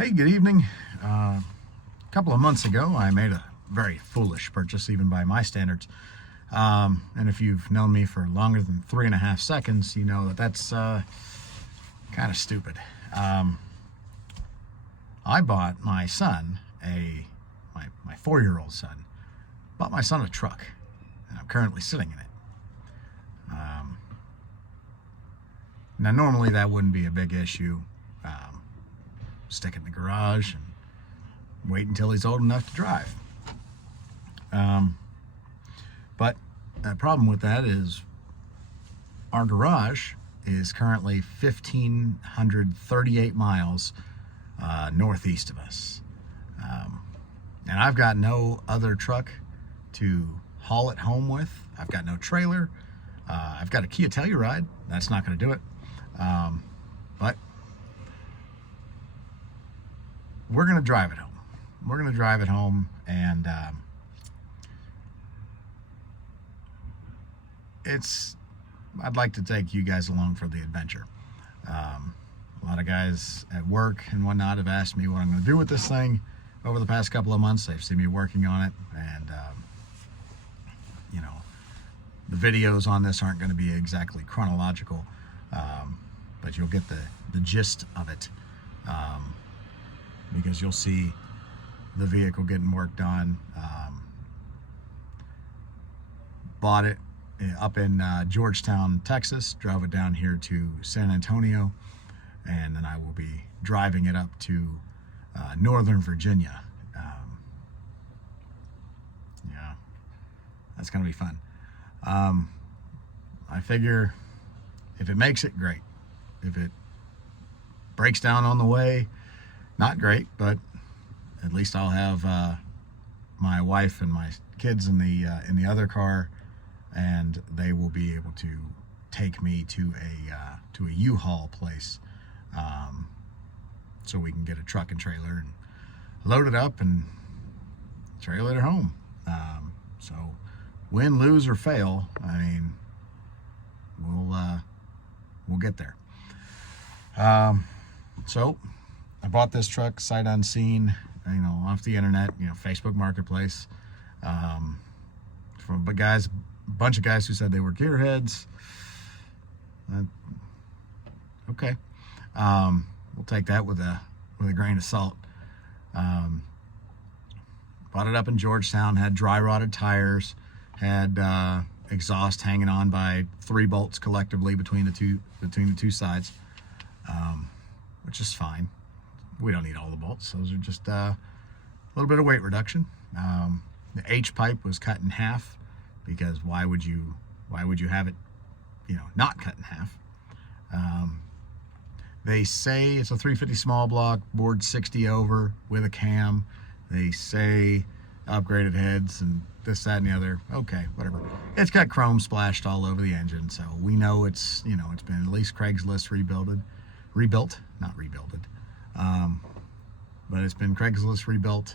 Hey, good evening. A couple of months ago, I made a very foolish purchase, even by my standards. And if you've known me for longer than 3.5 seconds, you know that that's kind of stupid. I bought my son my 4-year-old son, bought my son a truck, and I'm currently sitting in it. Now, normally that wouldn't be a big issue. Stick it in the garage and wait until he's old enough to drive. But the problem with that is our garage is currently 1,538 miles northeast of us. And I've got no other truck to haul it home with. I've got no trailer. I've got a Kia Telluride. That's not going to do it. But we're going to drive it home. We're going to drive it home, and I'd like to take you guys along for the adventure. A lot of guys at work and whatnot have asked me what I'm going to do with this thing over the past couple of months. They've seen me working on it, and you know, the videos on this aren't going to be exactly chronological, but you'll get the gist of it, because you'll see the vehicle getting worked on. Bought it up in Georgetown, Texas, drove it down here to San Antonio, and then I will be driving it up to Northern Virginia. Yeah, that's going to be fun. I figure if it makes it, great. If it breaks down on the way, not great, but at least I'll have my wife and my kids in the other car, and they will be able to take me to a U-Haul place, so we can get a truck and trailer and load it up and trailer it home. So win, lose, or fail, I mean, we'll get there. So I bought this truck sight unseen, off the internet, Facebook Marketplace, from a bunch of guys who said they were gearheads. Okay, we'll take that with a grain of salt. Bought it up in Georgetown, had dry rotted tires, had exhaust hanging on by 3 bolts collectively between the two sides, which is fine. We don't need all the bolts. Those are just a little bit of weight reduction. The H pipe was cut in half, because why would you have it, not cut in half? They say it's a 350 small block, board 60 over with a cam. They say upgraded heads and this, that, and the other. Okay, whatever. It's got chrome splashed all over the engine, so we know it's been at least Craigslist rebuilt, not rebuilded. But it's been Craigslist rebuilt.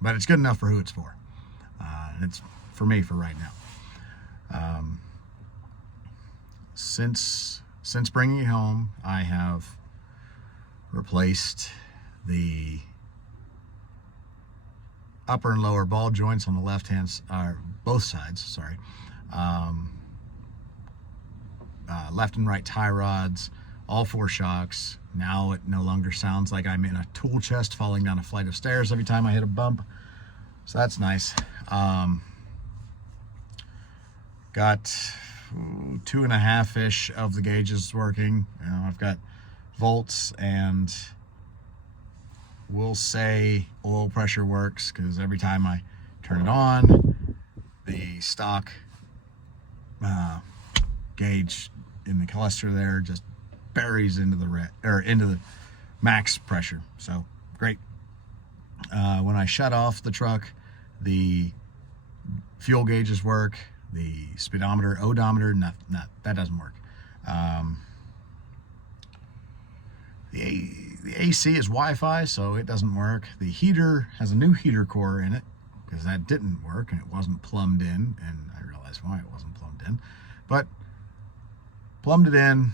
But it's good enough for who it's for. And it's for me for right now. Since bringing it home, I have replaced the upper and lower ball joints on the both sides, sorry. Left and right tie rods, all 4 shocks. Now it no longer sounds like I'm in a tool chest falling down a flight of stairs every time I hit a bump. So that's nice. Got 2.5-ish of the gauges working. I've got volts, and we'll say oil pressure works, because every time I turn it on, the stock gauge in the cluster there just buries into the max pressure. So great. When I shut off the truck, the fuel gauges work. The speedometer, odometer, that doesn't work. The AC is Wi-Fi, so it doesn't work. The heater has a new heater core in it, because that didn't work and it wasn't plumbed in, and I realized why it wasn't plumbed in. But plumbed it in,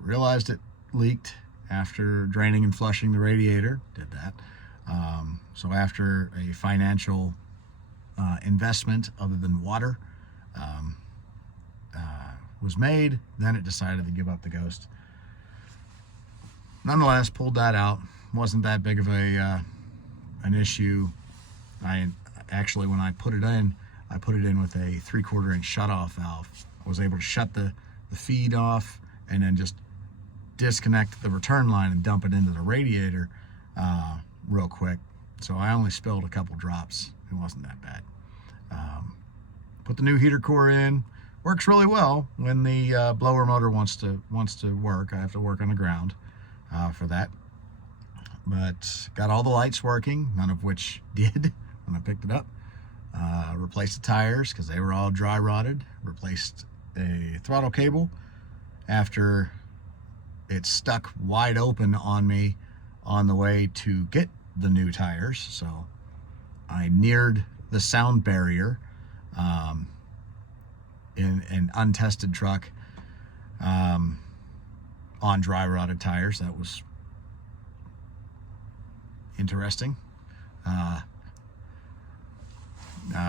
realized it leaked after draining and flushing the radiator. Did that. So after a financial investment other than water was made, then it decided to give up the ghost. Nonetheless, pulled that out. Wasn't that big of an issue. I actually, when I put it in with a 3/4 inch shutoff valve. I was able to shut the feed off and then just disconnect the return line and dump it into the radiator real quick. So I only spilled a couple drops. It wasn't that bad. Put the new heater core in. Works really well when the blower motor wants to work. I have to work on the ground for that. But got all the lights working, none of which did when I picked it up. Replaced the tires because they were all dry rotted. Replaced a throttle cable after it stuck wide open on me on the way to get the new tires. So I neared the sound barrier in an untested truck on dry rotted tires. That was interesting.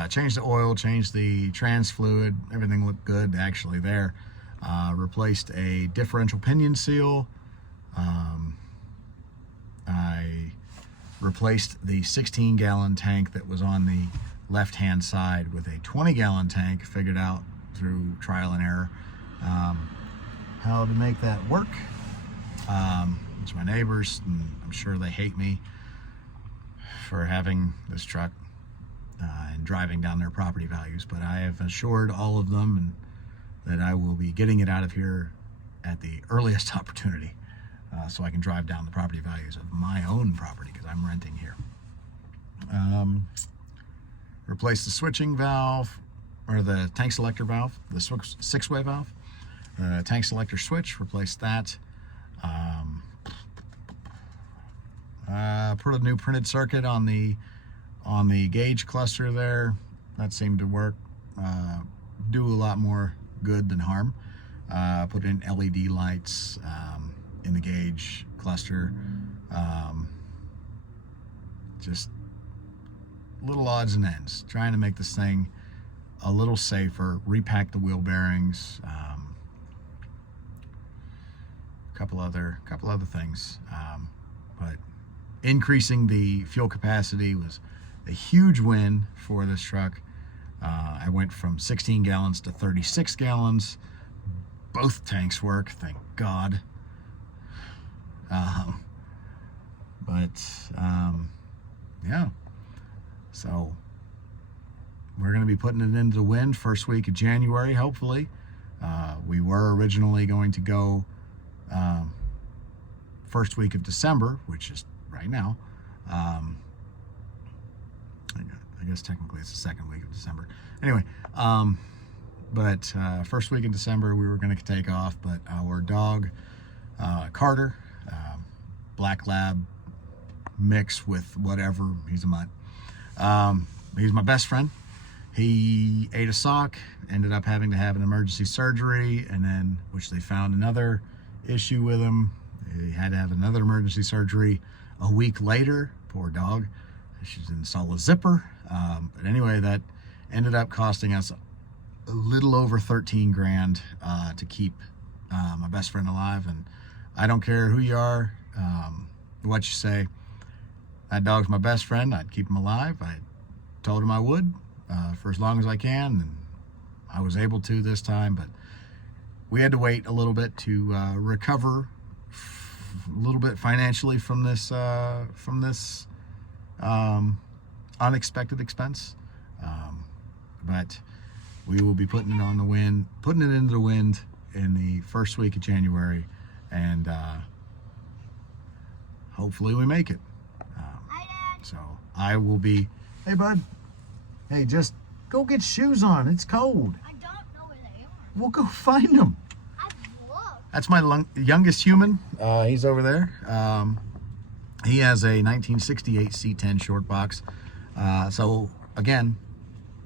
Changed the oil, changed the trans fluid, everything looked good actually there. Replaced a differential pinion seal. I replaced the 16-gallon tank that was on the left-hand side with a 20-gallon tank, figured out through trial and error how to make that work. It's my neighbors, and I'm sure they hate me for having this truck and driving down their property values, but I have assured all of them that I will be getting it out of here at the earliest opportunity so I can drive down the property values of my own property because I'm renting here. Replace the switching valve, or the tank selector valve, the six-way valve. Tank selector switch, replace that. Put a new printed circuit on the gauge cluster there. That seemed to work. Do a lot more good than harm. Put in LED lights in the gauge cluster. Just little odds and ends. Trying to make this thing a little safer. Repack the wheel bearings. Couple other things. But increasing the fuel capacity was a huge win for this truck. I went from 16 gallons to 36 gallons. Both tanks work, thank God. Yeah. So we're going to be putting it into the wind first week of January, hopefully. We were originally going to go first week of December, which is right now. I guess technically it's the second week of December. Anyway, but first week in December we were going to take off, but our dog, Carter, black lab mix with whatever, he's a mutt. He's my best friend. He ate a sock, ended up having to have an emergency surgery, and then, which they found another issue with him. He had to have another emergency surgery a week later. Poor dog. She didn't install a zipper. But anyway, that ended up costing us a little over 13 grand to keep my best friend alive. And I don't care who you are, what you say. That dog's my best friend. I'd keep him alive. I told him I would for as long as I can, and I was able to this time. But we had to wait a little bit to recover a little bit financially from this unexpected expense. But we will be putting it into the wind in the first week of January, and hopefully we make it. So I will be, hey bud, hey, just go get shoes on. It's cold. I don't know where they are. We'll go find them. I've looked. That's my youngest human. He's over there. He has a 1968 C10 short box. So again,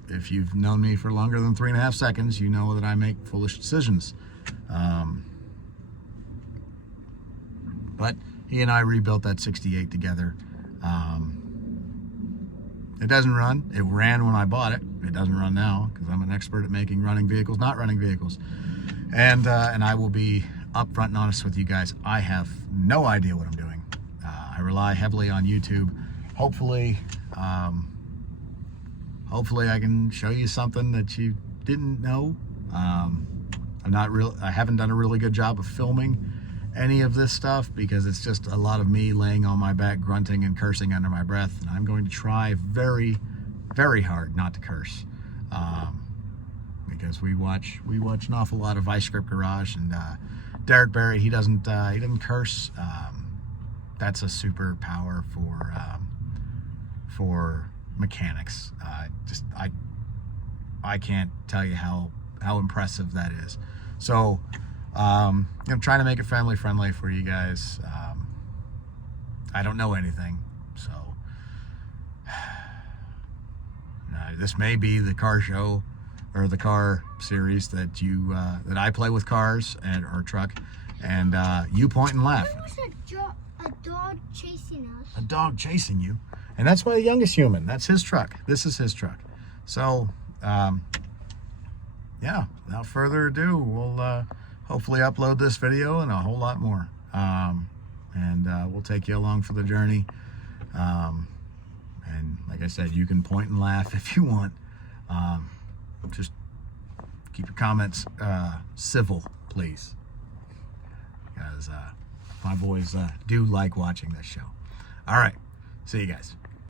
if you've known me for longer than 3.5 seconds, you know that I make foolish decisions. But he and I rebuilt that 68 together. It doesn't run. It ran when I bought it. It doesn't run now because I'm an expert at making running vehicles, not running vehicles. And I will be upfront and honest with you guys. I have no idea what I'm doing. I rely heavily on YouTube. Hopefully I can show you something that you didn't know. I haven't done a really good job of filming any of this stuff because it's just a lot of me laying on my back, grunting and cursing under my breath. And I'm going to try very, very hard not to curse, because we watch an awful lot of Vice Script Garage, and Derek Barry, he doesn't curse. That's a superpower for mechanics. I can't tell you how impressive that is. So I'm trying to make it family friendly for you guys. I don't know anything, so this may be the car show or the car series that that I play with cars or truck, and you point and laugh. There was a dog chasing us. A dog chasing you, and that's my youngest human. That's his truck. This is his truck. So yeah, without further ado, we'll hopefully upload this video and a whole lot more, and we'll take you along for the journey. And like I said, you can point and laugh if you want. Just keep your comments civil, please, because my boys do like watching this show. All right, see you guys.